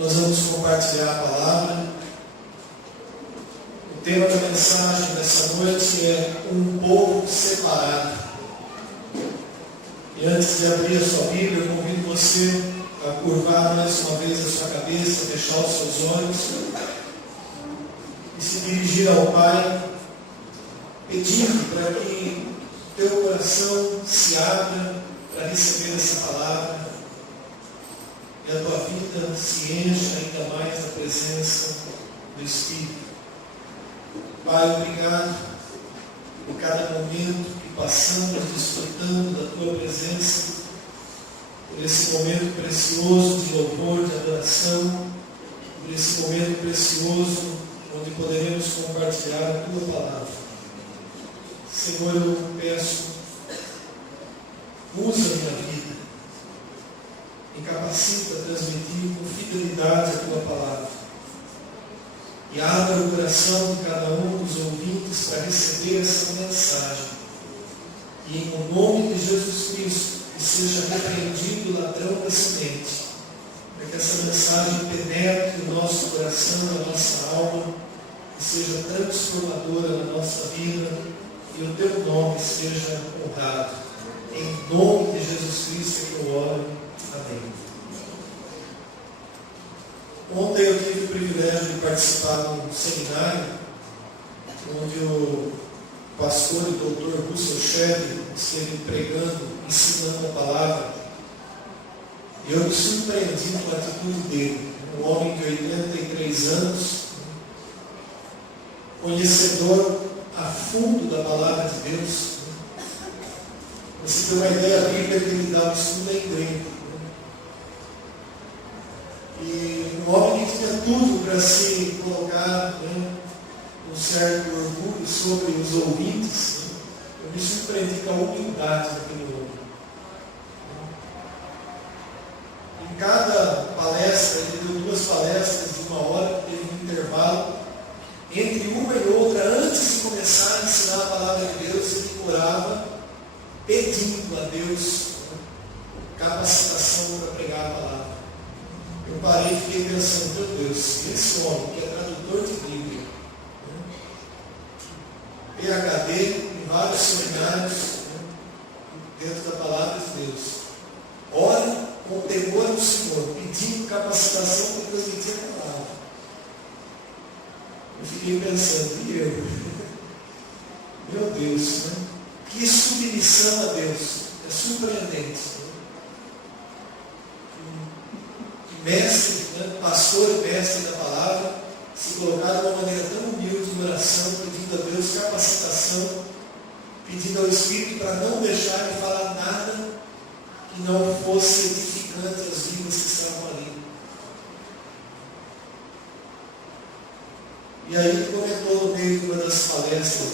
Nós vamos compartilhar a palavra. O tema da mensagem dessa noite é um povo separado. E antes de abrir a sua Bíblia, eu convido você a curvar mais uma vez a sua cabeça, fechar os seus olhos e se dirigir ao Pai, pedindo para que teu coração se abra para receber essa palavra e a tua vida se encha ainda mais da presença do Espírito. Pai, obrigado por cada momento que passamos desfrutando da tua presença, por esse momento precioso de louvor, de adoração, por esse momento precioso onde poderemos compartilhar a tua palavra. Senhor, eu peço, usa a minha vida, me capacita a transmitir com fidelidade a tua palavra e abra o coração de cada um dos ouvintes para receber essa mensagem. E em nome de Jesus Cristo, que seja repreendido o ladrão da semente, para que essa mensagem penetre o nosso coração, a nossa alma, e seja transformadora na nossa vida, e o teu nome seja honrado. Em nome de Jesus Cristo que eu oro. Amém. Ontem eu tive o privilégio de participar de um seminário onde o pastor e doutor Russell Shedd esteve pregando, ensinando a palavra. E eu me surpreendi com a atitude dele. Um homem de 83 anos, conhecedor a fundo da palavra de Deus. Você tem uma ideia, a Bíblia que ele dá um estudo em grego. E um homem que tinha tudo para se colocar um certo orgulho sobre os ouvintes. Eu me surpreendi com a humildade daquele homem. Em cada palestra, ele deu 2 palestras de 1 hora, teve um intervalo. Entre uma e outra, antes de começar a ensinar a palavra de Deus, ele orava, pedindo a Deus capacitação para pregar a palavra. Eu parei e fiquei pensando, meu Deus, esse homem que é tradutor de Bíblia, PhD em vários seminários dentro da palavra de Deus, ora com temor do Senhor, pedindo capacitação para transmitir a palavra. Eu fiquei pensando, e eu? Meu Deus, que submissão a Deus, é surpreendente. Mestre, pastor e mestre da palavra, se colocar de uma maneira tão humilde em oração, pedindo a Deus capacitação, pedindo ao Espírito para não deixar de falar nada que não fosse edificante às vidas que estavam ali. E aí ele comentou no meio de uma das palestras,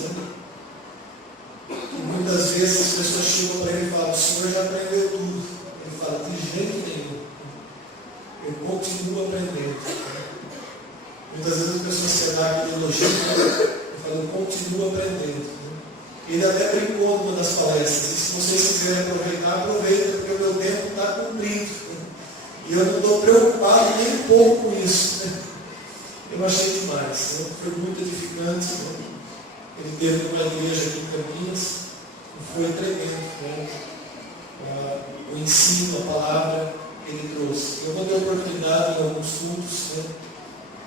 que muitas vezes as pessoas chegam para ele e falam, o senhor já aprendeu tudo. Ele fala, de jeito nenhum. Eu continuo aprendendo. Muitas vezes as pessoas se dão aquele elogio, eu falo, eu continuo aprendendo. Ele até brincou numa das palestras, e se vocês quiserem aproveitar, aproveita, porque o meu tempo está cumprido. E eu não estou preocupado nem um pouco com isso. Eu achei demais, foi muito edificante. Ele teve uma igreja aqui em Campinas, e foi tremendo. O ensino, a palavra que ele trouxe. Eu vou ter oportunidade em alguns cultos,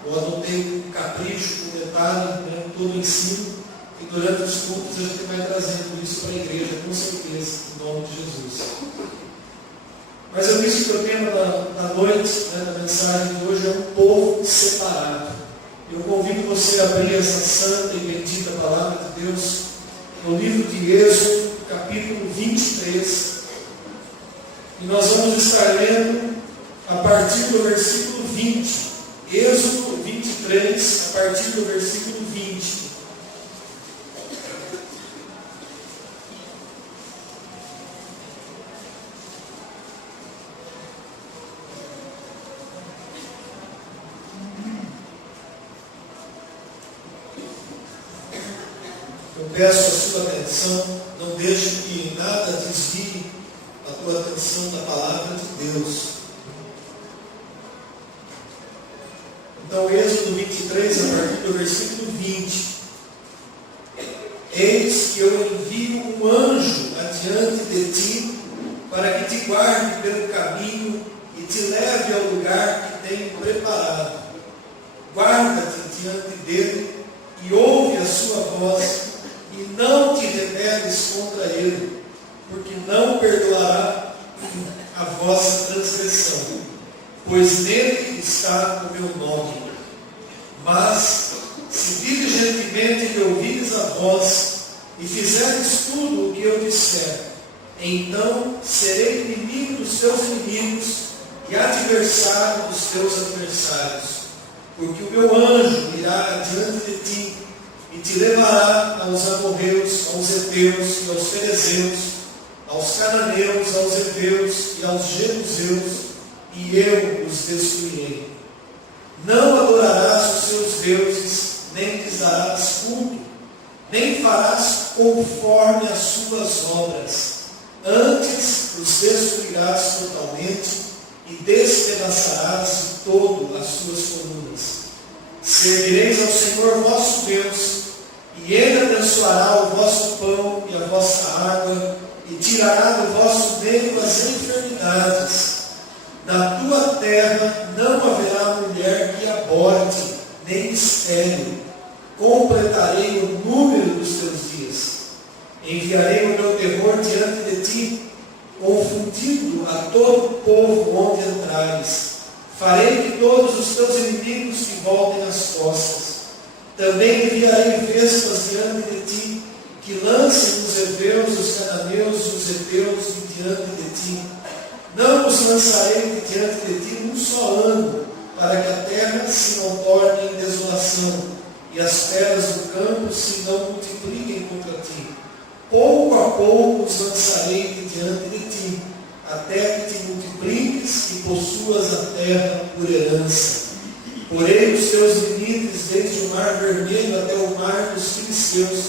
eu adotei um capricho, um detalhe, todo o ensino, e durante os cultos a gente vai trazendo isso para a igreja, com certeza, em nome de Jesus. Mas eu disse que o tema da noite, da mensagem de hoje, é um povo separado. Eu convido você a abrir essa santa e bendita palavra de Deus no livro de Êxodo, capítulo 23. E nós vamos estar lendo a partir do versículo 20. Êxodo 23, a partir do versículo 20. Eu peço a sua atenção, não deixe que nada desvie a tua atenção da palavra de Deus. Então, Êxodo 23, a partir do versículo 20. Eis que eu envio um anjo adiante de ti, para que te guarde pelo caminho e te leve ao lugar que tenho preparado. Guarda-te diante dele e ouve a sua voz, e não te rebeles contra ele, porque não perdoará a vossa transgressão, pois nele está o meu nome. Mas, se diligentemente me ouvires a voz, e fizeres tudo o que eu disser, então serei inimigo dos teus inimigos, e adversário dos teus adversários. Porque o meu anjo irá adiante de ti, e te levará aos amorreus, aos heteus e aos ferezeus, aos cananeus, aos heveus e aos jebuseus, e eu os destruirei. Não adorarás os seus deuses, nem lhes darás culto, nem farás conforme as suas obras. Antes os destruirás totalmente, e despedaçarás de todo as suas colunas. Servireis ao Senhor vosso Deus, e Ele abençoará o vosso pão e a vossa água, e tirará do vosso meio as enfermidades. Na tua terra não haverá mulher que aborte, nem estéril. Compretarei o número dos teus dias. Enviarei o meu terror diante de ti, confundindo a todo o povo onde entrares. Farei que todos os teus inimigos te voltem as costas. Também enviarei vespas diante de ti, que lancem os heveus, os cananeus e os heteus diante de ti. Não os lançarei diante de ti um só ano, para que a terra se não torne em desolação, e as feras do campo se não multipliquem contra ti. Pouco a pouco os lançarei diante de ti, até que te multipliques e possuas a terra por herança. Porei os teus limites desde o mar vermelho até o mar dos filisteus,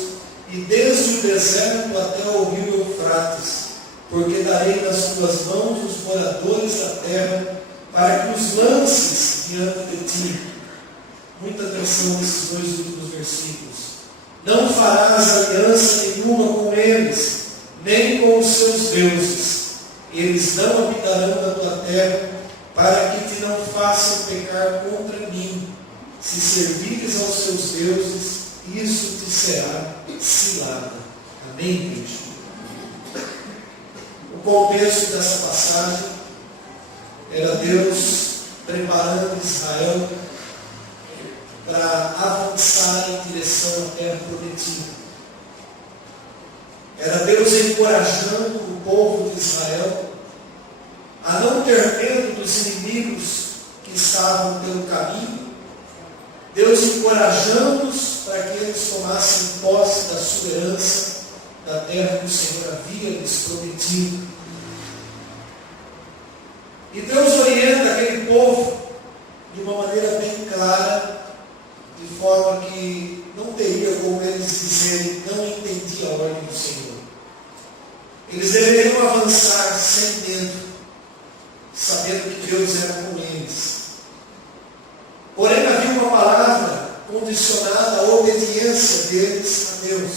e desde o deserto até o rio Eufrates, porque darei nas tuas mãos os moradores da terra, para que os lances diante de ti. Muita atenção nesses dois últimos versículos. Não farás aliança nenhuma com eles, nem com os seus deuses. Eles não habitarão na tua terra, para que te não façam pecar contra mim. Se servires aos seus deuses, isso te será cilada. Amém, igreja? O contexto dessa passagem era Deus preparando Israel para avançar em direção à terra prometida. Era Deus encorajando o povo de Israel a não ter medo dos inimigos que estavam pelo caminho. Deus encorajando-os para que eles tomassem posse da sua herança, da terra que o Senhor havia lhes prometido. E Deus orienta aquele povo de uma maneira bem clara, de forma que não teria como eles dizerem, não entendi a ordem do Senhor. Eles deveriam avançar sem medo, sabendo que Deus era com eles. Porém, havia uma palavra condicionada à obediência deles a Deus.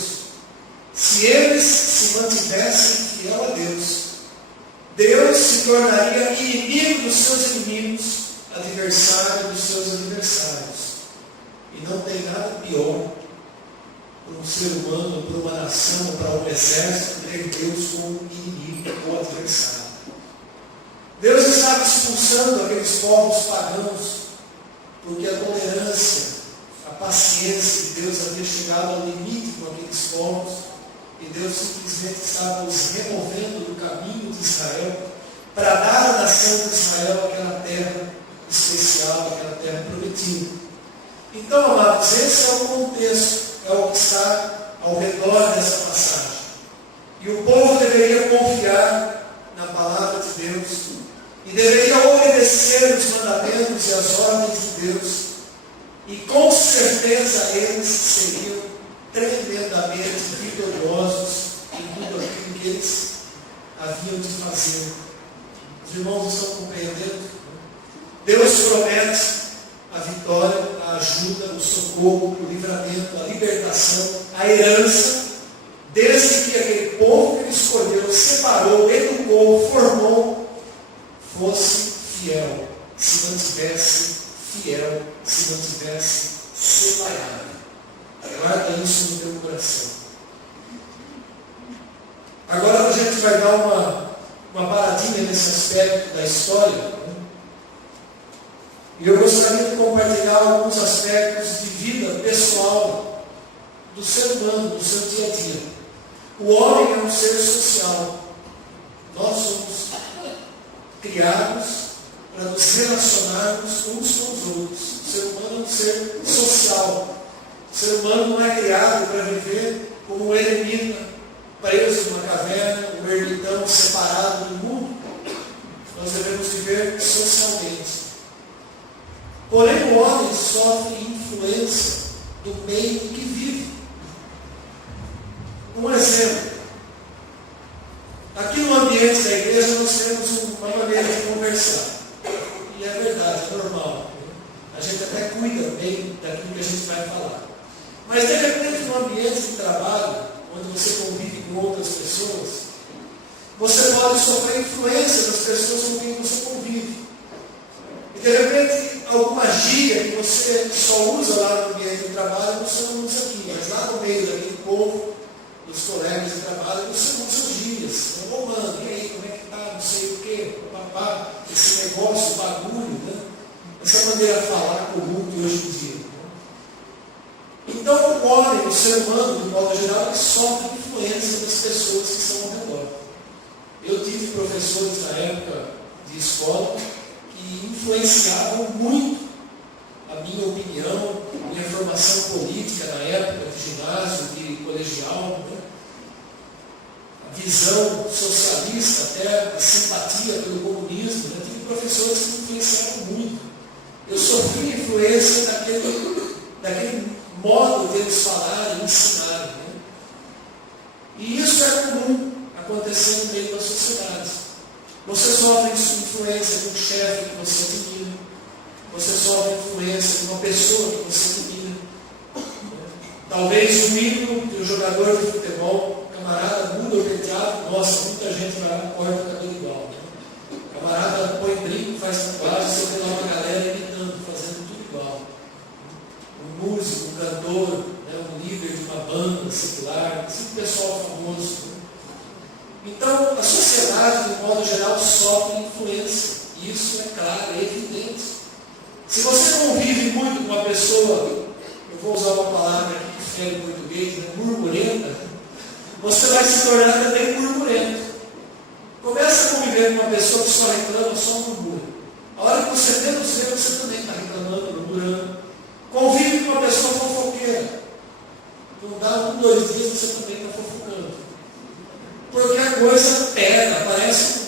Se eles se mantivessem fiel a Deus, Deus se tornaria inimigo dos seus inimigos, adversário dos seus adversários. E não tem nada pior para um ser humano, para uma nação, para um exército, ter Deus como inimigo ou adversário. Deus estava expulsando aqueles povos pagãos, porque a tolerância, a paciência de Deus havia chegado ao limite com aqueles povos, e Deus simplesmente estava os removendo do caminho de Israel, para dar à nação de Israel aquela terra especial, aquela terra prometida. Então, amados, esse é o contexto, é o que está ao redor dessa passagem. E o povo deveria confiar na palavra de Deus, e deveria obedecer os mandamentos e as ordens de Deus, e com certeza eles seriam tremendamente vitoriosos em tudo aquilo que eles haviam de fazer. Os irmãos estão compreendendo? Deus promete a vitória, a ajuda, o socorro, o livramento, a libertação, a herança, desde que aquele povo que ele escolheu, separou, educou, formou, fosse fiel, se mantivesse fiel, se mantivesse separado. Guarda isso no teu coração. Agora a gente vai dar uma paradinha nesse aspecto da história, né? E eu gostaria de compartilhar alguns aspectos de vida pessoal do ser humano, do seu dia a dia. O homem é um ser social. Nós somos criados para nos relacionarmos uns com os outros. O ser humano é um ser social. O ser humano não é criado para viver como um eremita, preso numa caverna, um ermitão separado do mundo. Nós devemos viver socialmente. Porém, o homem sofre influência do meio que vive. Um exemplo. Aqui no ambiente da igreja nós temos uma maneira de conversar. E é verdade, é normal. A gente até cuida bem daquilo que a gente vai falar. Mas de repente no ambiente de trabalho, onde você convive com outras pessoas, você pode sofrer influência das pessoas com quem você convive. E de repente alguma gíria que você só usa lá no ambiente de trabalho, você não usa aqui. Mas lá no meio daquele povo, dos colegas de trabalho, você usa gírias. Ô mano, e aí, como é que tá? Não sei o quê, papá, esse negócio, bagulho, né? Essa maneira de falar comum de hoje em dia. Então o homem, o ser humano, de modo geral, ele sofre influência das pessoas que estão ao redor. Eu tive professores na época de escola que influenciavam muito a minha opinião, a minha formação política na época, de ginásio, de colegial, né? A visão socialista, até a simpatia pelo comunismo. Né? Tive professores que influenciaram muito. Eu sofri influência daquele modo deles falarem e ensinarem. Né? E isso é comum acontecer no meio da sociedade. Você sofre influência de um chefe que você admira. Você sofre influência de uma pessoa que você admira. Talvez um ídolo de um jogador de futebol, camarada muda o penteado, nossa, muita gente vai lá e corta o cabelo igual. Né? Camarada põe brinco, faz tatuagem, você vê lá uma galera imitando, fazendo tudo igual. Um músico, um cantor, né, um líder de uma banda secular, esse pessoal famoso. Né? Então, a sociedade, de modo geral, sofre influência. E isso é claro, é evidente. Se você convive muito com uma pessoa, eu vou usar uma palavra aqui que fere em português, né, murmurenta, você vai se tornar também murmurento. Começa a conviver com uma pessoa que só reclama, só murmura. A hora que você menos vê, você também está reclamando, murmurando. Convive com uma pessoa fofoqueira. Não dá 1, 2 dias, você também está fofocando. Porque a coisa pega, parece,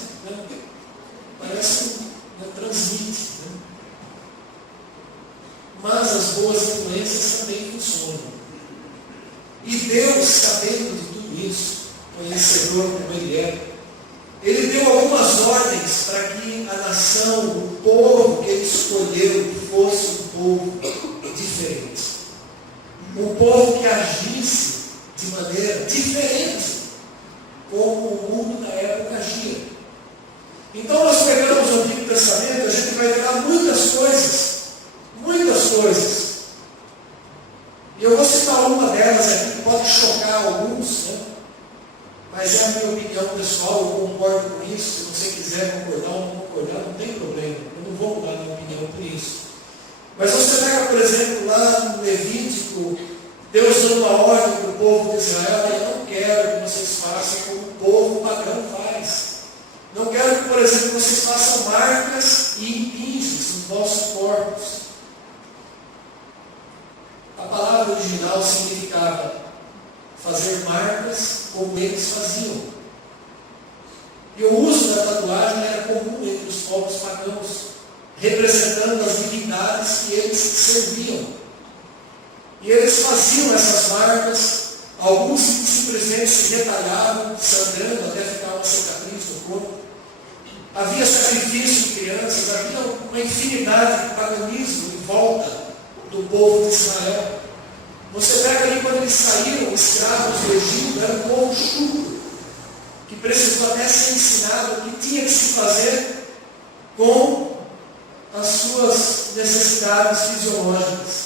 transmite. Né? Mas as boas influências também funcionam. E Deus, sabendo de tudo isso, conhecedor como Ele é, Ele deu algumas ordens para que a nação, o povo que Ele escolheu, fosse um povo diferente. Um povo que agisse de maneira diferente, como o mundo da época agia. Então nós pegamos o Antigo Testamento, a gente vai ver muitas coisas. Muitas coisas. E eu vou citar uma delas aqui, que pode chocar alguns, né? Mas é a minha opinião pessoal, eu concordo com isso. Se você quiser concordar ou não concordar, não tem problema. Eu não vou mudar a minha opinião por isso. Mas você pega, por exemplo, lá no Levítico, Deus deu uma ordem para o povo de Israel: eu não quero que vocês façam como o povo pagão faz. Não quero que, por exemplo, vocês façam marcas e impinges nos vossos corpos. A palavra original significava fazer marcas como eles faziam. E o uso da tatuagem era comum entre os povos pagãos, representando as divindades que eles serviam. E eles faziam essas marcas, alguns simplesmente se retalhavam, sangrando até ficar uma cicatriz no corpo. Havia sacrifício de crianças, havia uma infinidade de paganismo volta do povo de Israel. Você pega ali quando eles saíram escravos do Egito, era um povo chucro, que precisou até ser ensinado o que tinha que se fazer com as suas necessidades fisiológicas.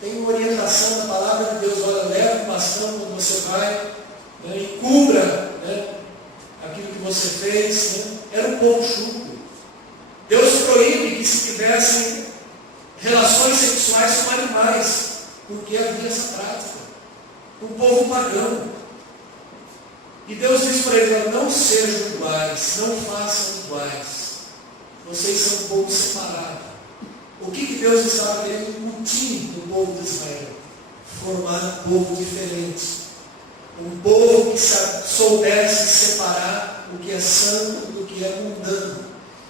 Tem uma orientação na palavra de Deus: olha, leva o bastão quando você vai, né, e cubra, né, aquilo que você fez. Né? Era um povo chucro. Deus proíbe que se tivessem relações sexuais com animais, porque havia essa prática. Um povo pagão. E Deus diz para eles: não sejam iguais, não façam iguais. Vocês são um povo separado. O que Deus estava querendo incutir no povo de Israel? Formar um povo diferente. Um povo que soubesse separar o que é santo do que é mundano.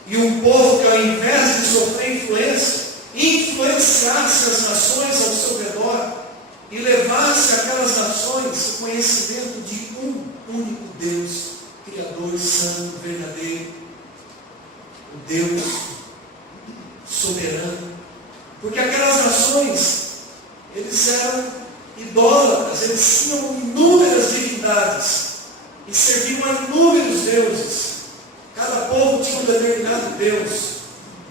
E um povo que, ao invés de sofrer influência, influenciasse as nações ao seu redor e levasse aquelas nações o conhecimento de um único Deus, Criador, Santo, verdadeiro, o Deus soberano. Porque aquelas nações, eles eram idólatras, eles tinham inúmeras divindades e serviam a inúmeros deuses. Cada povo tinha um determinado Deus.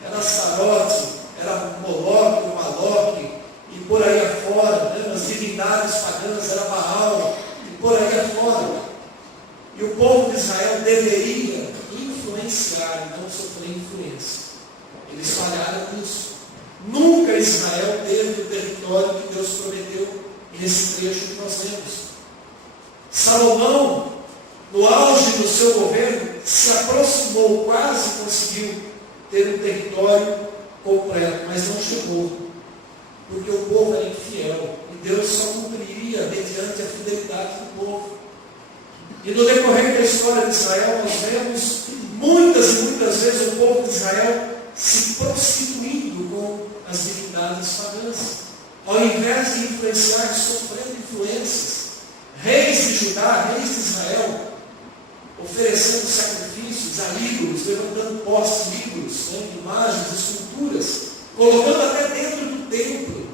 Era Astarote, era Moloque, Maloque, e por aí afora, né? As divindades pagãs, era Baal, e por aí afora. E o povo de Israel deveria influenciar e não sofrer influência. Eles falharam nisso. Nunca Israel teve o território que Deus prometeu nesse trecho que nós lemos. Salomão, no auge do seu governo, se aproximou, quase conseguiu ter um território completo, mas não chegou, porque o povo era infiel, e Deus só cumpriria mediante a fidelidade do povo. E no decorrer da história de Israel, nós vemos muitas e muitas vezes o povo de Israel se prostituindo com as divindades pagãs, ao invés de influenciar, sofrendo influências. Reis de Judá, reis de Israel, oferecendo sacrifícios a ídolos, levantando postes de ídolos, né, imagens, esculturas, colocando até dentro do templo.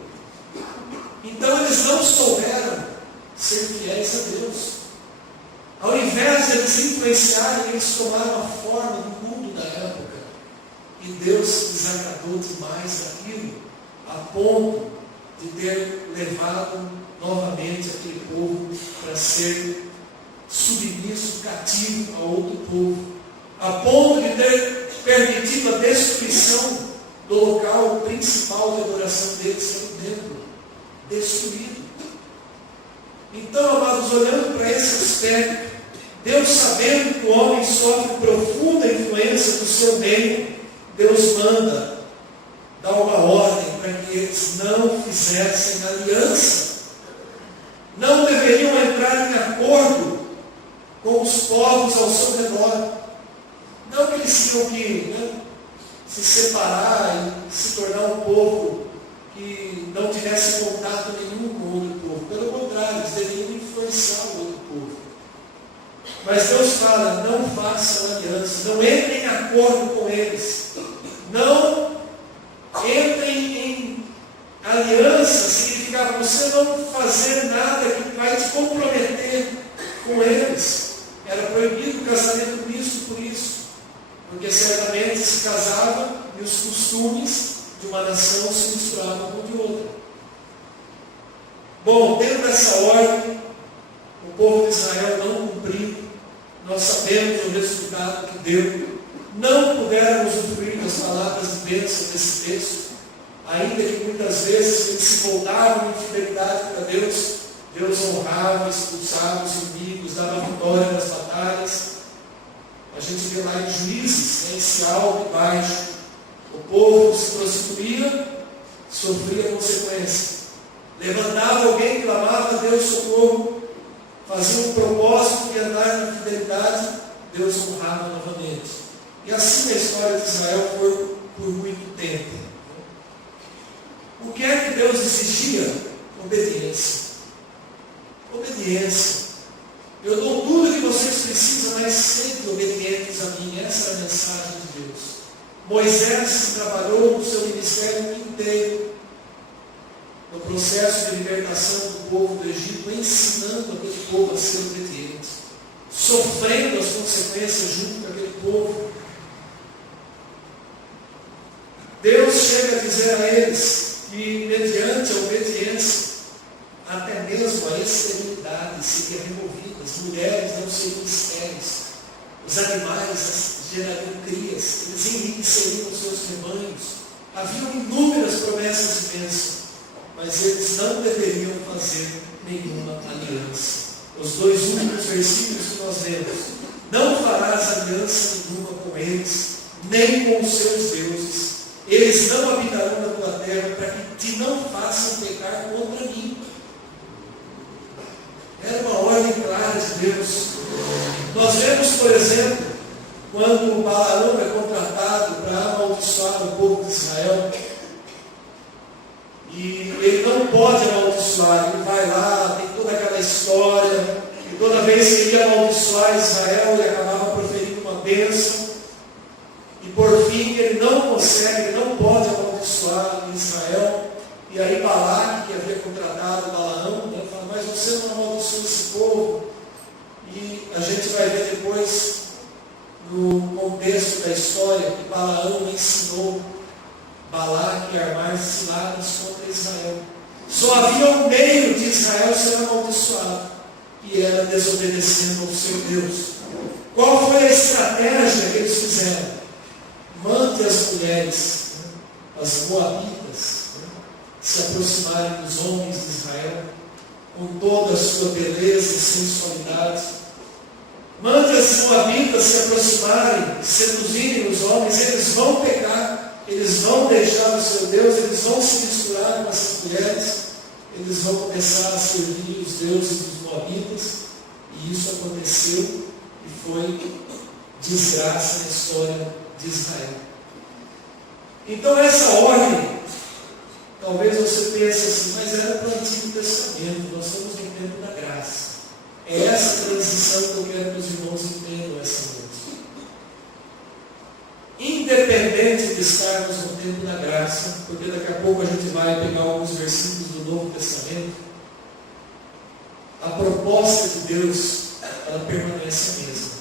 Então eles não souberam ser fiéis a Deus. Ao invés de eles influenciarem, eles tomaram a forma do mundo da época. E Deus desagradou demais daquilo, a ponto de ter levado novamente aquele povo para ser submisso, cativo a outro povo, a ponto de ter permitido a destruição do local principal de adoração deles, que era o templo, destruído. Então, amados, olhando para esse aspecto, Deus, sabendo que o homem sofre profunda influência do seu meio, Deus manda dar uma ordem para que eles não fizessem aliança, não deveriam entrar em acordo com os povos ao seu redor. Não que eles tinham que, né, se separar e se tornar um povo que não tivesse contato nenhum com o outro povo. Pelo contrário, eles deveriam influenciar o outro povo. Mas Deus fala: não façam aliança, não entrem em acordo com eles. Não entrem em aliança, significa você não fazer nada que vai te comprometer com eles. Era proibido o casamento misto por isso, porque certamente se casava e os costumes de uma nação se misturavam com o de outra. Bom, dentro dessa ordem, o povo de Israel não cumpriu. Nós sabemos o resultado que deu. Não puderam usufruir das palavras de bênção desse texto, ainda que muitas vezes eles se voltavam em fidelidade para Deus. Deus honrava, expulsava os inimigos, dava vitória nas batalhas. A gente vê lá em Juízes, né, esse alto e baixo. O povo que se prostituía sofria consequência. Levantava alguém que clamava a Deus socorro, fazia um propósito de andar na fidelidade, Deus honrava novamente. E assim a história de Israel foi por muito tempo. O que é que Deus exigia? Obediência. Obediência. Eu dou tudo que vocês precisam, mas sempre obedientes a mim. Essa é a mensagem de Deus. Moisés trabalhou no seu ministério inteiro no processo de libertação do povo do Egito, ensinando aquele povo a ser obediente, sofrendo as consequências junto com aquele povo. Deus chega a dizer a eles que, mediante a obediência, até mesmo a esterilidade seria removida, as mulheres não seriam estéreis, os animais gerariam crias, eles enriqueceriam os seus rebanhos. Haviam inúmeras promessas de bênção, mas eles não deveriam fazer nenhuma aliança. Os dois últimos versículos que nós lemos: não farás aliança nenhuma com eles, nem com os seus deuses. Eles não habitarão na tua terra, para que te não façam pecar contra mim. Era uma ordem clara de Deus. Nós vemos, por exemplo, quando Balaão é contratado para amaldiçoar o povo de Israel, e ele não pode amaldiçoar, ele vai lá, tem toda aquela história, e toda vez que ele ia amaldiçoar Israel, ele acabava proferindo uma bênção, e por fim ele não consegue, ele não pode amaldiçoar Israel. E aí Balaque, que havia contratado Balaão, fala: mas você não amaldiçoou esse povo. E a gente vai ver depois, no contexto da história, que Balaão ensinou Balaque a armar ciladas contra Israel. Só havia um meio de Israel ser amaldiçoado, e era desobedecendo ao seu Deus. Qual foi a estratégia que eles fizeram? Mande as mulheres, as moabitas, se aproximarem dos homens de Israel, com toda a sua beleza e sensualidade. Mande as moabitas se aproximarem, seduzirem os homens. Eles vão pecar, eles vão deixar o seu Deus, eles vão se misturar com essas mulheres, eles vão começar a servir os deuses dos moabitas. E isso aconteceu e foi desgraça na história de Israel. Então essa ordem, talvez você pense assim: mas era para o Antigo Testamento, nós estamos no tempo da graça. É essa transição que eu quero que os irmãos entendam essa noite. Independente de estarmos no tempo da graça, porque daqui a pouco a gente vai pegar alguns versículos do Novo Testamento, a proposta de Deus, ela permanece a mesma.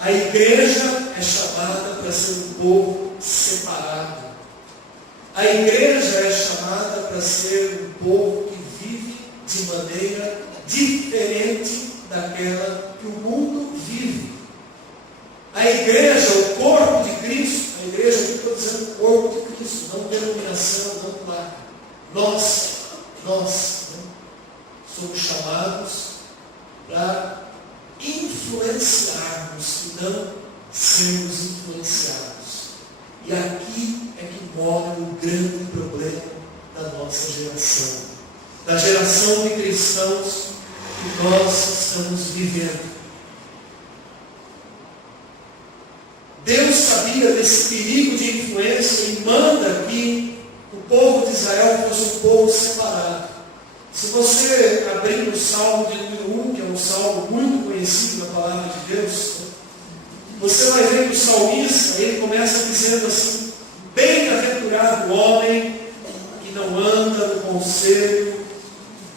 A igreja é chamada para ser um povo separado. A igreja é chamada para ser um povo que vive de maneira diferente daquela que o mundo vive. A igreja, o corpo de Cristo, a igreja, aqui estou dizendo o corpo de Cristo, não denominação, não placa. Nós somos chamados para influenciarmos e não sermos influenciados. E aqui é que mora o grande problema da nossa geração, da geração de cristãos que nós estamos vivendo. Deus sabia desse perigo de influência e manda que o povo de Israel fosse um povo separado. Se você abrir no Salmo de número 1, que é um salmo muito conhecido na palavra de Deus, você vai ver que o salmista, ele começa dizendo assim: bem-aventurado o homem que não anda no conselho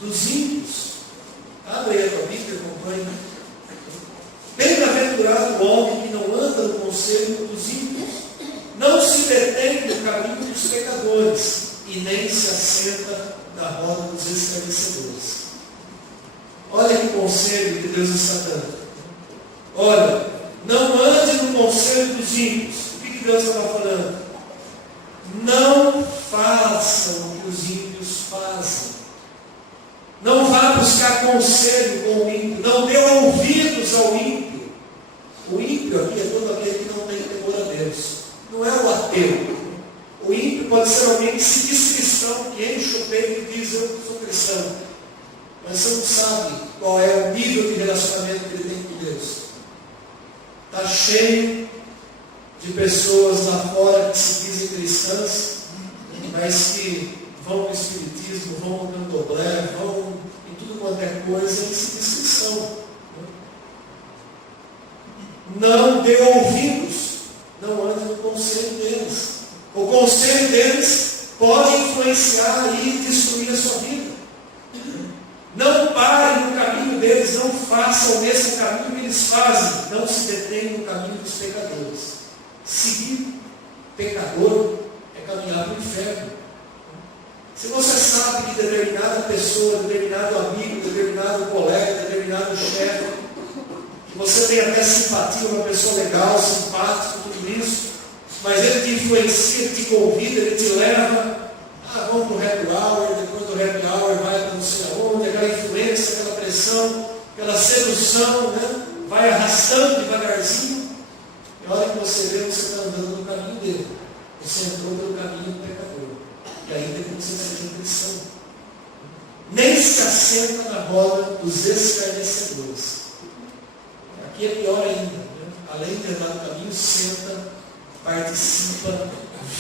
dos ímpios. Abre aí a tua Bíblia e acompanha. Bem-aventurado o homem que não anda no conselho dos ímpios, não se detém no caminho dos pecadores, e nem se assenta na roda dos escarnecedores. Olha que conselho que Deus está dando. Olha, não ande no conselho dos ímpios. O que Deus estava falando? Não façam o que os ímpios fazem. Não vá buscar conselho com o ímpio. Não dê ouvidos ao ímpio. O ímpio aqui é todo aquele que não tem temor a Deus. Não é o ateu. O ímpio pode ser alguém que se diz cristão, que enche o peito e diz: eu sou cristão. Mas você não sabe qual é o nível de relacionamento que ele tem com Deus. Está cheio de pessoas lá fora que se dizem cristãs, mas que vão no espiritismo, vão no candomblé, vão em tudo quanto é coisa, e se diz cristão. Não dê ouvidos, não ande no conselho deles. O conselho deles pode influenciar influenciar e destruir a sua vida. Não pare no caminho deles, não faça o mesmo caminho que eles fazem. Não se detenha no caminho dos pecadores. Seguir pecador é caminhar para o inferno. Se você sabe que determinada pessoa, determinado amigo, determinado colega, determinado chefe, que você tem até simpatia, uma pessoa legal, simpática, tudo isso, mas ele te influencia, ele te convida, ele te leva, vamos para o happy hour, depois do happy hour vai para não sei aonde, aquela influência, aquela pressão, aquela sedução, né? Vai arrastando devagarzinho, e a hora que você vê, você está andando no caminho dele. Você entrou pelo caminho do pecador. E ainda que você seja cristão. Nem se assenta na roda dos escarnecedores. Aqui é pior ainda. Né? Além de andar no caminho, senta, participa,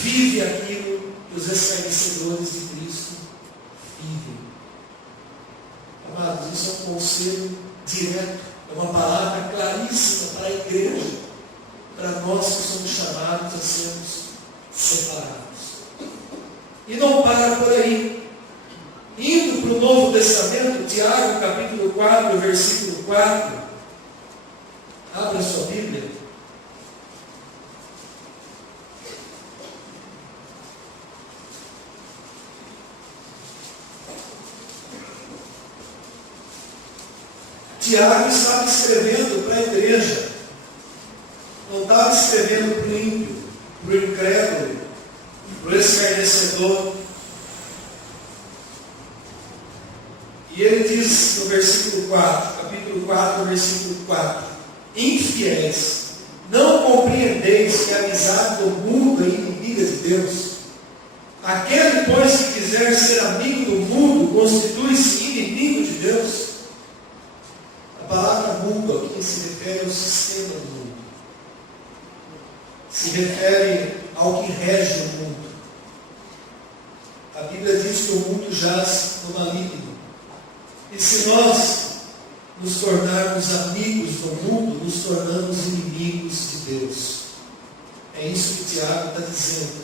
vive aquilo que os escarnecedores de Cristo vivem. Amados, isso é um conselho direto, é uma palavra claríssima para a igreja, para nós que somos chamados a sermos separados. E não para por aí. Indo para o Novo Testamento, Tiago, capítulo 4, versículo 4. Abra sua Bíblia. Tiago estava escrevendo para a igreja. Não estava escrevendo para o ímpio, para o incrédulo, para o escarnecedor. E ele diz no versículo 4, capítulo 4, versículo 4: Infiéis, não compreendeis que a amizade do mundo é inimiga de Deus? Aquele, pois, que quiser ser amigo do mundo, constitui-se inimigo de Deus. A palavra mundo aqui se refere ao sistema do mundo. Se refere ao que rege o mundo. A Bíblia diz que o mundo jaz no maligno. E se nós nos tornarmos amigos do mundo, nos tornamos inimigos de Deus. É isso que Tiago está dizendo.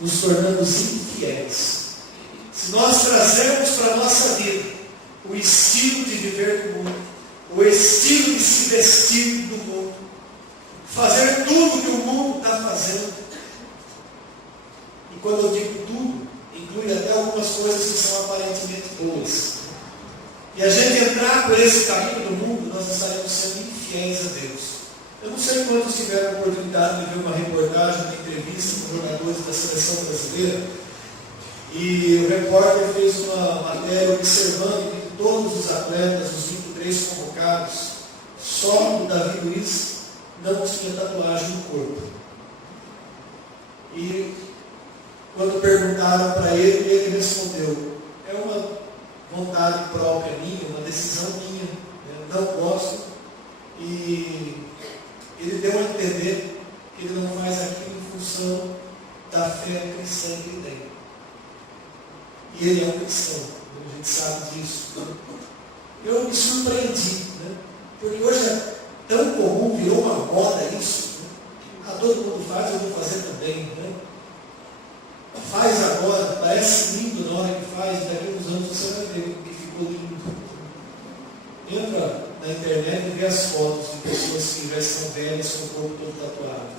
Nos tornamos infiéis. Se nós trazermos para a nossa vida o estilo de viver do mundo, o estilo de se vestir do mundo, fazer tudo que o mundo está fazendo, e quando eu digo tudo, inclui até algumas coisas que são aparentemente boas, e a gente entrar por esse caminho do mundo, nós estaremos sendo infiéis a Deus. Eu não sei quantos tiveram a oportunidade de ver uma reportagem, uma entrevista com jogadores da seleção brasileira, e o repórter fez uma matéria observando que todos os atletas, os 23 convocados, só o Davi Luiz não tinha tatuagem no corpo. E quando perguntaram para ele, ele respondeu: é uma vontade própria minha, uma decisão minha, né? Não gosto. E ele deu a entender que ele não faz aquilo em função da fé cristã que ele tem. E ele é um cristão, a gente sabe disso. Eu me surpreendi, né? Porque hoje é tão comum, virou uma moda isso. Né? Todo mundo faz, eu vou fazer também. Né? Faz agora, parece lindo na hora que faz, daqui a uns anos você vai ver que ficou lindo. Entra na internet e vê as fotos de pessoas que já estão velhas com o corpo todo tatuado.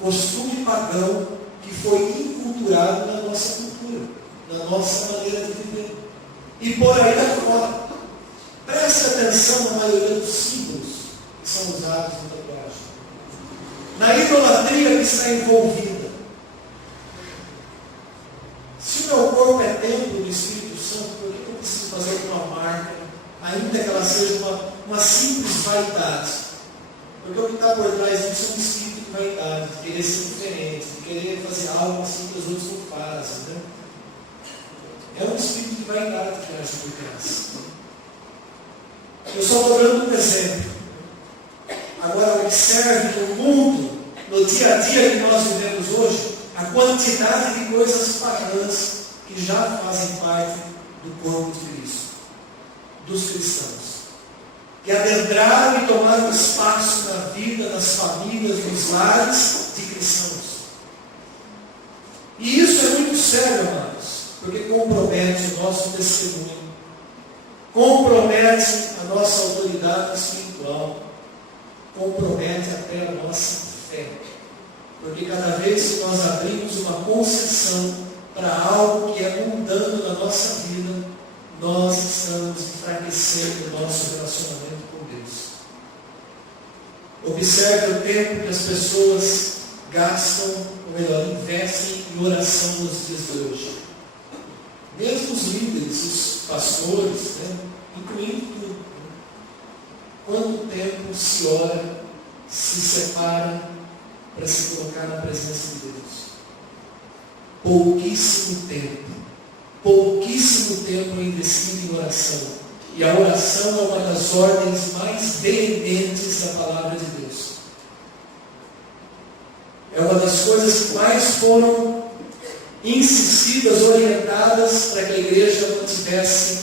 Costume pagão que foi inculturado na nossa cultura, na nossa maneira de viver. E por aí afora. Preste atenção na maioria dos símbolos que são usados na tatuagem. Na idolatria que está envolvida. Se o meu corpo é templo do Espírito Santo, por que eu preciso fazer uma marca, ainda que ela seja uma simples vaidade? Porque o que está por trás disso é um espírito de vaidade, de querer ser diferente, de querer fazer algo assim que os outros não fazem. Né? É um espírito de vaidade que age por trás. Eu só estou dando um exemplo. Agora, observe no mundo, no dia a dia que nós vivemos hoje, a quantidade de coisas pagãs que já fazem parte do corpo de Cristo, dos cristãos, que adentraram e tomaram espaço na vida, nas famílias, nos lares de cristãos. E isso é muito sério, amados. porque compromete o nosso testemunho, compromete a nossa autoridade espiritual, compromete até a nossa fé. Porque cada vez que nós abrimos uma concessão para algo que é mundano na nossa vida, nós estamos enfraquecendo o nosso relacionamento com Deus. Observe o tempo que as pessoas gastam, ou melhor, investem em oração nos dias de hoje. Mesmo os líderes, os pastores, incluindo tudo. Quanto tempo se ora, se separa para se colocar na presença de Deus? Pouquíssimo tempo. Pouquíssimo tempo investido em oração. E a oração é uma das ordens mais veementes da palavra de Deus. É uma das coisas que mais foram insistidas, orientadas para que a igreja mantivesse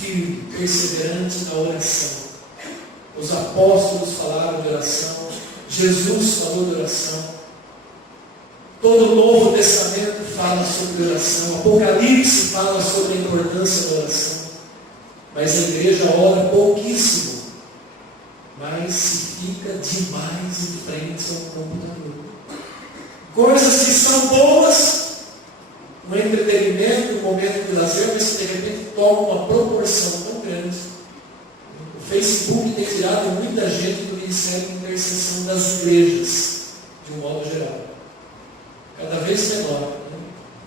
firme, perseverante na oração. Os apóstolos falaram de oração, Jesus falou de oração, todo o Novo Testamento fala sobre oração, Apocalipse fala sobre a importância da oração, mas a igreja ora pouquíssimo, mas se fica demais em frente ao computador. Coisas que são boas, um entretenimento, um momento de lazer, mas que de repente toma uma proporção tão grande. O Facebook tem tirado muita gente do ministério de intercessão das igrejas, de um modo geral. Cada vez menor,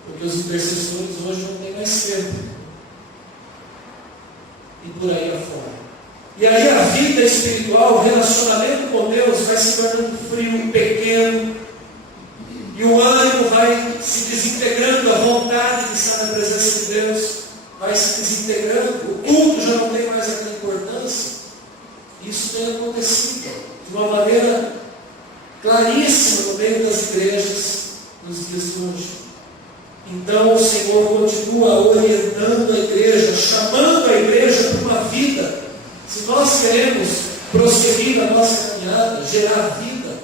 porque os intercessores hoje não têm mais tempo. E por aí afora. E aí a vida espiritual, o relacionamento com Deus vai se tornando frio, pequeno, e o ânimo vai se desintegrando, a vontade de estar na presença de Deus vai se desintegrando, o culto já não tem mais aquela importância. Isso tem acontecido de uma maneira claríssima no meio das igrejas nos dias de hoje. Então o Senhor continua orientando a igreja, chamando a igreja para uma vida. Se nós queremos prosseguir a nossa caminhada, gerar vida.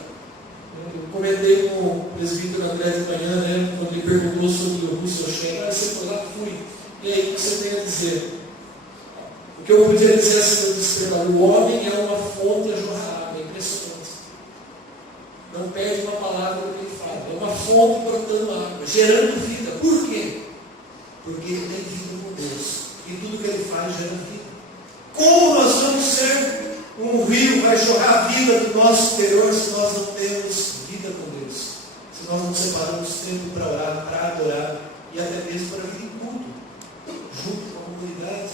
Eu comentei com o presbítero André de manhã, quando ele perguntou sobre o Russell Shedd, você foi lá, fui. E aí, o que você tem a dizer? O que eu podia dizer assim, eu disse, o homem é uma fonte a jorrar água, é impressionante. Não perde uma palavra do que ele fala. É uma fonte brotando água, gerando vida. Por quê? Porque ele tem vida com Deus. E tudo que ele faz gera vida. Como nós vamos ser um rio, vai jorrar vida do nosso interior se nós não temos vida com Deus? Se nós não separamos tempo para orar, para adorar e até mesmo para vir em culto, junto com a comunidade.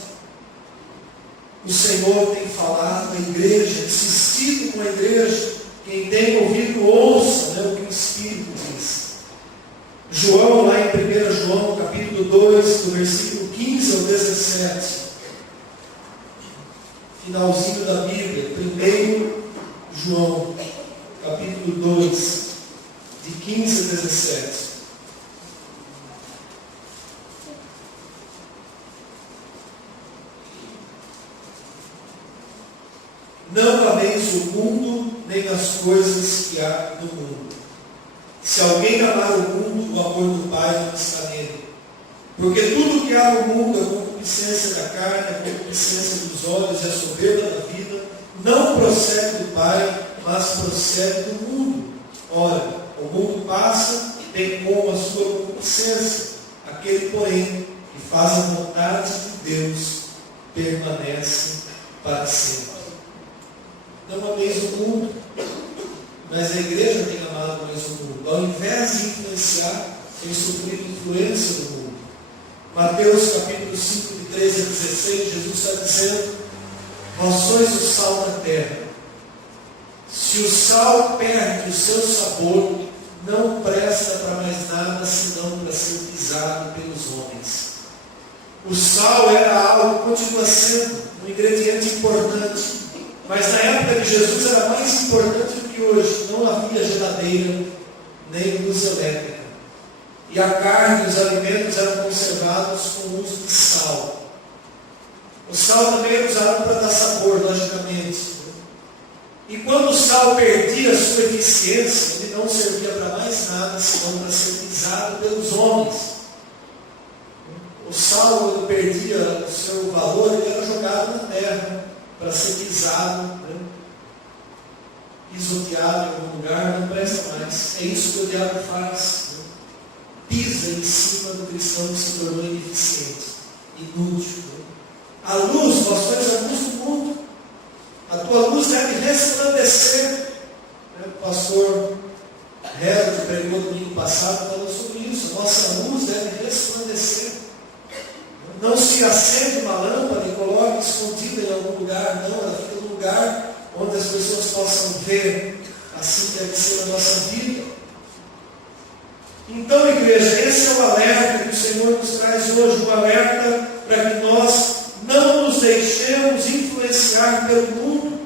O Senhor tem falado com a igreja, insistido com a igreja. Quem tem ouvido, ouça o que o Espírito diz. João, lá em 1 João, capítulo 2, do versículo 15 ao 17. Finalzinho da Bíblia, 1 João, capítulo 2, de 15 a 17. Não ameis o mundo, nem as coisas que há no mundo. Se alguém amar o mundo, o amor do Pai não está nele. Porque tudo que há no mundo, a concupiscência da carne, a concupiscência dos olhos e a soberba da vida, não procede do Pai, mas procede do mundo. Ora, o mundo passa, bem como a sua concupiscência. Aquele, porém, que faz a vontade de Deus, permanece para sempre. Não ameis o mundo, mas a igreja tem amado mais o mundo. Ao invés de influenciar, tem sofrido influência do mundo. Mateus capítulo 5, de 13 a 16, Jesus está dizendo: vós sois o sal da terra. Se o sal perde o seu sabor, não presta para mais nada, senão para ser pisado pelos homens. O sal era algo, continua sendo um ingrediente importante, mas na época de Jesus era mais importante do que hoje. Não havia geladeira, nem luz elétrica. E a carne e os alimentos eram conservados com o uso de sal. O sal também era usado para dar sabor, logicamente. E quando o sal perdia a sua eficiência, ele não servia para mais nada, senão para ser pisado pelos homens. sal ele perdia o seu valor, ele era jogado na terra para ser pisado, né? Pisoteado em algum lugar, não presta mais. É isso que o diabo faz. Né? Pisa em cima do cristão que se tornou ineficiente, inútil. Né? A luz, nós somos a luz do mundo. A tua luz deve resplandecer. Né? O pastor Hélio, que pregou domingo passado, falou sobre isso. Nossa luz deve resplandecer. Não se acende uma lâmpada e coloca escondida em algum lugar, não, ela fica no lugar onde as pessoas possam ver. Assim deve ser a nossa vida. Então, igreja, esse é o alerta que o Senhor nos traz hoje, um alerta para que nós não nos deixemos influenciar pelo mundo,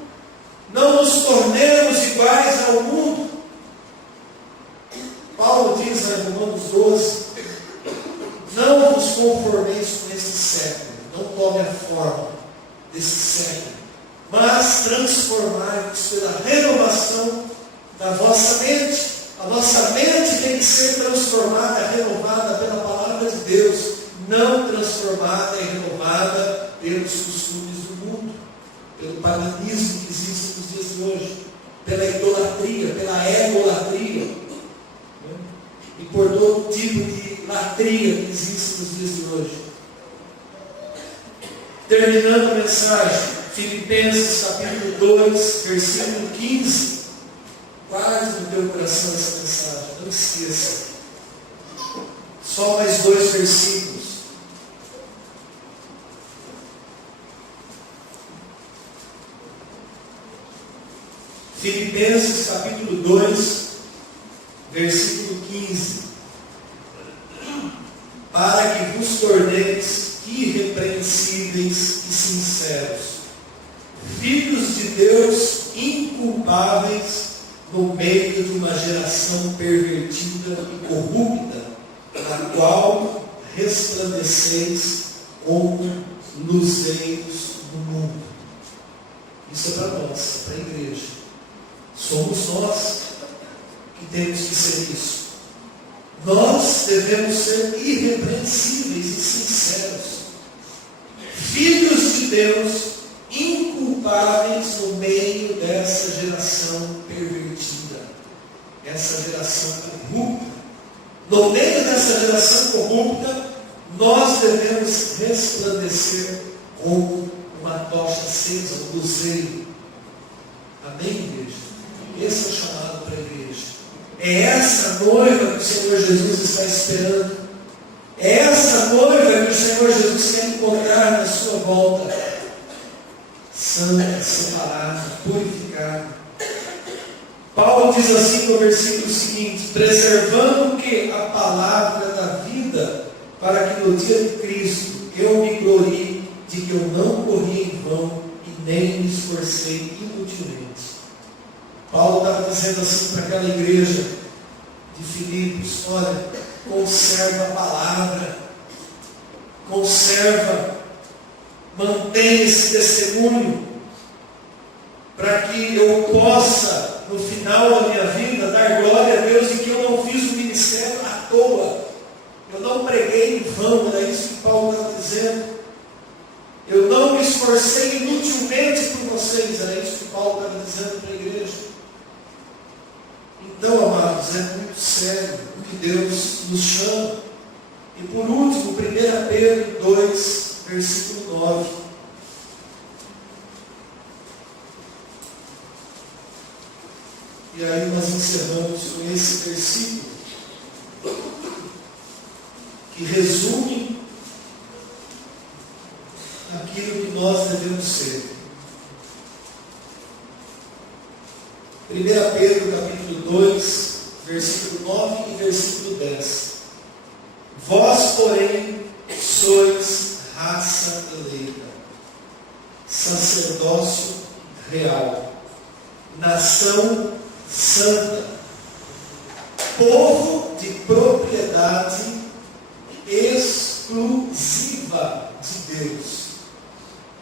não nos tornemos iguais ao mundo. Paulo diz em Romanos 12, não vos conformeis com esse século, não tome a forma desse século, mas transformai-vos pela renovação da vossa mente. A nossa mente tem que ser transformada, renovada pela palavra de Deus, não transformada e renovada pelos costumes do mundo, pelo paganismo que existe nos dias de hoje, pela idolatria, pela egolatria, né? E por todo tipo de latria que existe nos dias de hoje. Terminando a mensagem, Filipenses capítulo 2, versículo 15. Guarde no teu coração essa mensagem, não esqueça. Só mais 2 versículos. Filipenses capítulo 2, versículo 15. Para que vos torneis irrepreensíveis e sinceros, filhos de Deus inculpáveis no meio de uma geração pervertida e corrupta, na qual resplandeceis como luzeiros no mundo. Isso é para nós, é para a igreja. Somos nós que temos que ser isso. Nós devemos ser irrepreensíveis e sinceros, filhos de Deus inculpáveis no meio dessa geração pervertida, essa geração corrupta. No meio dessa geração corrupta, nós devemos resplandecer como uma tocha acesa, um luzeiro. Amém, igreja? Esse é o chamado para a igreja. É essa noiva que o Senhor Jesus está esperando. É essa noiva que o Senhor Jesus quer encontrar na sua volta. Santa, separada, purificada. Paulo diz assim no versículo seguinte: preservando que a palavra da vida, para que no dia de Cristo eu me glorie de que eu não corri em vão e nem me esforcei inutilmente. Paulo estava dizendo assim para aquela igreja de Filipos: olha, conserva a palavra, conserva, mantenha esse testemunho, para que eu possa, no final da minha vida, dar glória a Deus em que eu não fiz o ministério à toa, eu não preguei em vão. Era isso que Paulo estava dizendo. Eu não me esforcei inutilmente por vocês. Era isso que Paulo estava dizendo para a igreja. Então, amados, é muito sério o que Deus nos chama. E por último, 1 Pedro 2, versículo 9. E aí nós encerramos com esse versículo, que resume aquilo que nós devemos ser. 1 Pedro capítulo 2, versículo 9 e versículo 10. Vós, porém, sois raça eleita, sacerdócio real, nação santa, povo de propriedade exclusiva de Deus.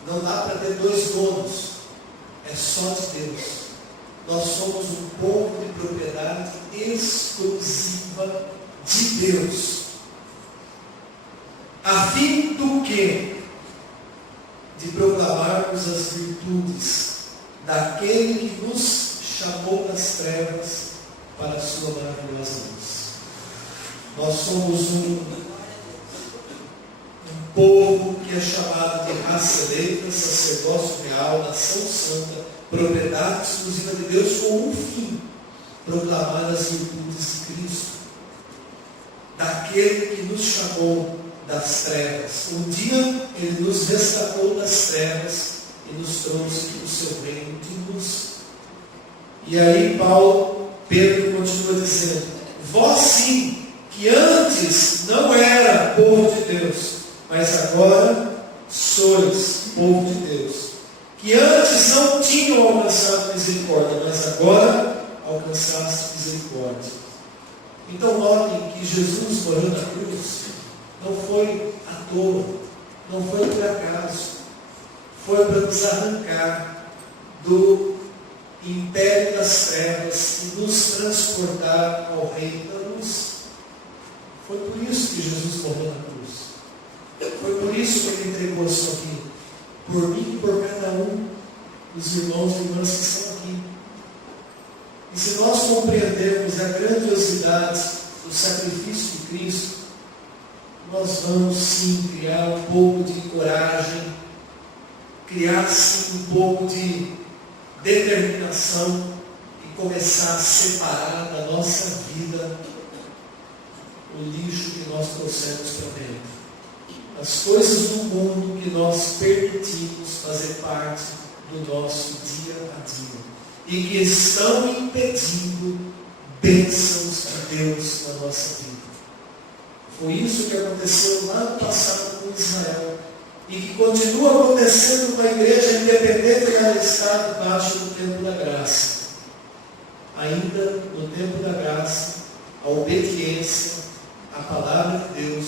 Não dá para ter dois donos, é só de Deus. Nós somos um povo de propriedade exclusiva de Deus. A fim do quê? De proclamarmos as virtudes daquele que nos chamou das trevas para a sua maravilhosa luz. Nós somos um povo que é chamado de raça eleita, sacerdócio real, nação santa, propriedade exclusiva de Deus, com um fim: proclamar as virtudes de Cristo, daquele que nos chamou das trevas. Um dia Ele nos resgatou das trevas e nos trouxe para o seu reino de luz. E aí Pedro continua dizendo: vós sim, que antes não era povo de Deus, mas agora sois povo de Deus. Que antes não tinham alcançado misericórdia, mas agora alcançaste misericórdia. Então notem que Jesus morreu na cruz não foi à toa, não foi por acaso, foi para nos arrancar do império das trevas e nos transportar ao reino da luz. Foi por isso que Jesus morreu na cruz. Foi por isso que Ele entregou a sua vida, por mim e por cada um dos irmãos e irmãs que estão aqui. E se nós compreendermos a grandiosidade do sacrifício de Cristo, nós vamos sim criar um pouco de coragem, criar sim um pouco de determinação e começar a separar da nossa vida o lixo que nós trouxemos para dentro. As coisas do mundo que nós permitimos fazer parte do nosso dia a dia e que estão impedindo bênçãos de Deus na nossa vida. Foi isso que aconteceu lá no passado com Israel e que continua acontecendo com a igreja, independente de ela estar debaixo do tempo da graça. Ainda no tempo da graça, a obediência à palavra de Deus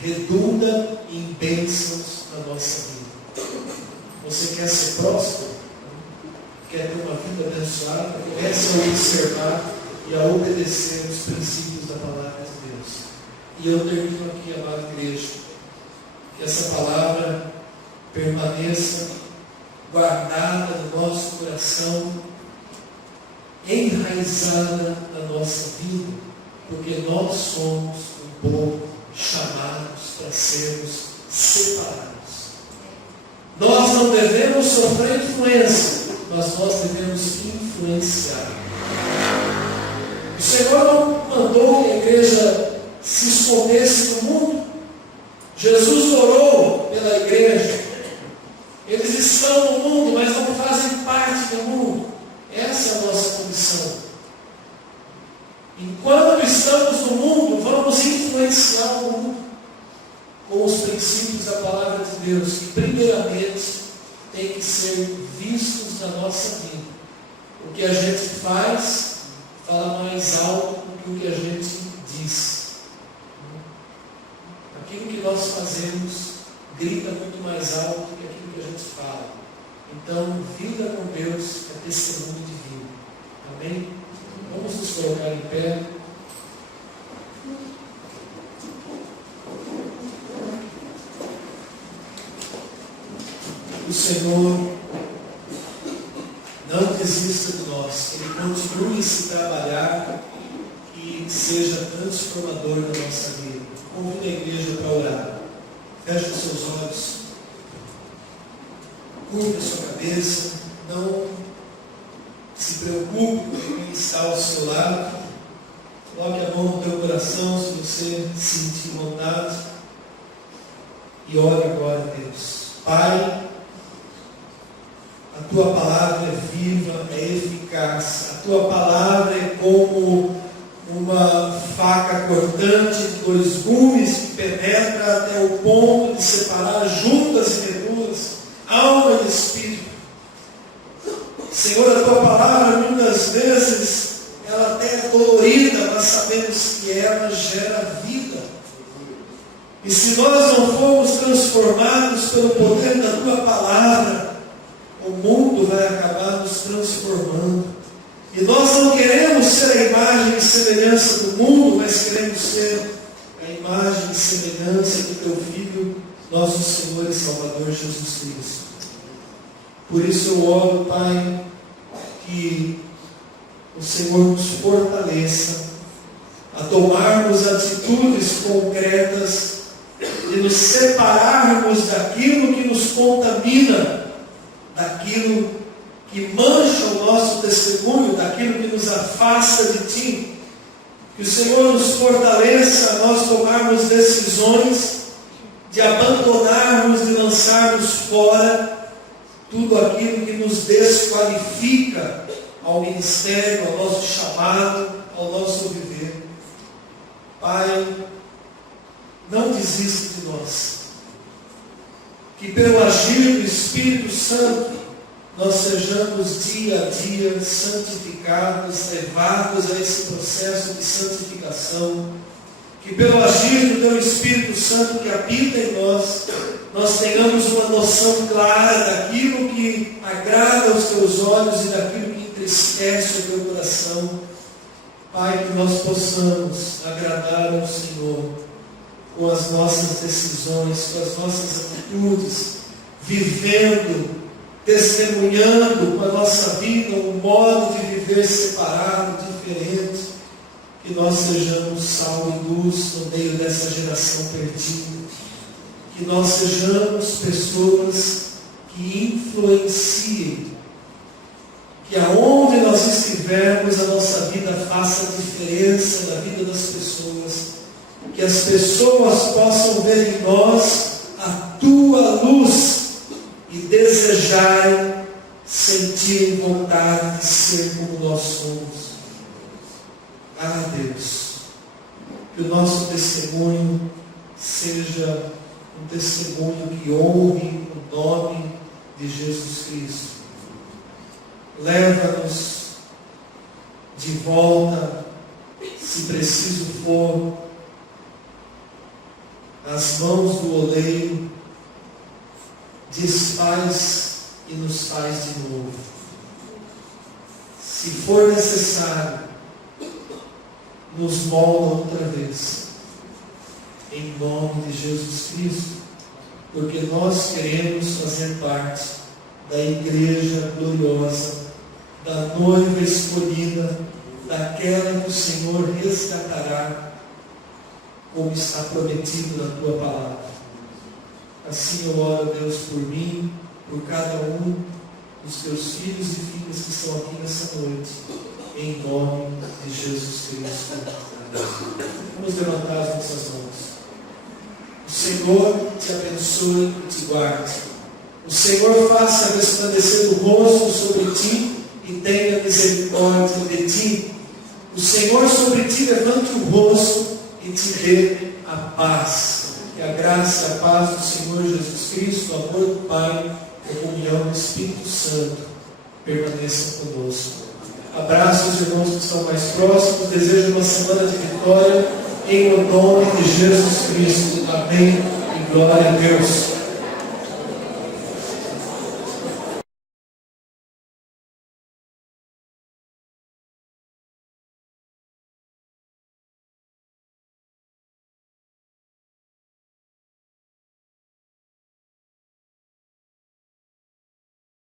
redunda em bênçãos na nossa vida. Você quer ser próspero? Quer ter uma vida abençoada? Comece a observar e a obedecer os princípios da palavra de Deus. E eu termino aqui, amada igreja, que essa palavra permaneça guardada no nosso coração, enraizada na nossa vida, porque nós somos um povo chamados para sermos separados. Nós não devemos sofrer influência, mas nós devemos influenciar. O Senhor não mandou que a igreja se escondesse do mundo. Jesus orou pela igreja. Eles estão no mundo, mas não fazem parte do mundo. Essa é a nossa condição. Enquanto estamos no mundo, vamos influenciar o mundo com os princípios da palavra de Deus, que primeiramente tem que ser vistos na nossa vida. O que a gente faz fala mais alto do que o que a gente diz. Aquilo que nós fazemos grita muito mais alto do que aquilo que a gente fala. Então, vida com Deus é testemunho de vida. Amém? Vamos nos colocar em pé. O Senhor não desista de nós. Ele continue a se trabalhar e seja transformador na nossa vida. Convido a igreja para orar. Feche os seus olhos. Curva a sua cabeça. Não se preocupe com quem está ao seu lado. Coloque a mão no teu coração se você sentir vontade. E ore agora a Deus. Pai, a tua palavra é viva, é eficaz. A tua palavra é como uma faca cortante de 2 gumes que penetra até o ponto de separar juntas e medulas, alma e espírito. Senhor, a tua palavra muitas vezes ela até é dolorida, mas sabemos que ela gera vida. E se nós não formos transformados pelo poder da tua palavra, o mundo vai acabar nos transformando. E nós não queremos ser a imagem e semelhança do mundo, mas queremos ser a imagem e semelhança do teu Teu Filho, nosso Senhor e Salvador Jesus Cristo. Por isso eu oro, Pai, que o Senhor nos fortaleça a tomarmos atitudes concretas de nos separarmos daquilo que nos contamina, daquilo que mancha o nosso testemunho, daquilo que nos afasta de Ti. Que o Senhor nos fortaleça a nós tomarmos decisões de abandonarmos, de lançarmos fora tudo aquilo que nos desqualifica ao ministério, ao nosso chamado, ao nosso viver. Pai, não desista de nós. Que pelo agir do Espírito Santo, nós sejamos dia a dia santificados, levados a esse processo de santificação. Que pelo agir do Teu Espírito Santo que habita em nós, nós tenhamos uma noção clara daquilo que agrada aos Teus olhos e daquilo que entristece o Teu coração. Pai, que nós possamos agradar ao Senhor com as nossas decisões, com as nossas atitudes, vivendo, testemunhando com a nossa vida um modo de viver separado, diferente. Que nós sejamos sal e luz no meio dessa geração perdida. Que nós sejamos pessoas que influenciem. Que aonde nós estivermos, a nossa vida faça diferença na vida das pessoas. Que as pessoas possam ver em nós a Tua luz e desejarem, sentirem vontade de ser como nós somos. Ah, Deus, que o nosso testemunho seja um testemunho que honre o nome de Jesus Cristo. Leva-nos de volta, se preciso for, às mãos do oleiro, desfaz e nos faz de novo. Se for necessário, nos molda outra vez, em nome de Jesus Cristo, porque nós queremos fazer parte da igreja gloriosa, da noiva escolhida, daquela que o Senhor resgatará, como está prometido na Tua palavra. Assim eu oro, Deus, por mim, por cada um dos Teus filhos e filhas que estão aqui nessa noite, em nome de Jesus Cristo. Vamos levantar as nossas mãos. O Senhor te abençoe e te guarde. O Senhor faça resplandecer o rosto sobre ti e tenha misericórdia de ti. O Senhor sobre ti levante o rosto e te dê a paz. Que a graça e a paz do Senhor Jesus Cristo, o amor do Pai e a comunhão do Espírito Santo permaneçam conosco. Abraço os irmãos que estão mais próximos. Desejo uma semana de vitória em nome de Jesus Cristo. Amém e glória a Deus.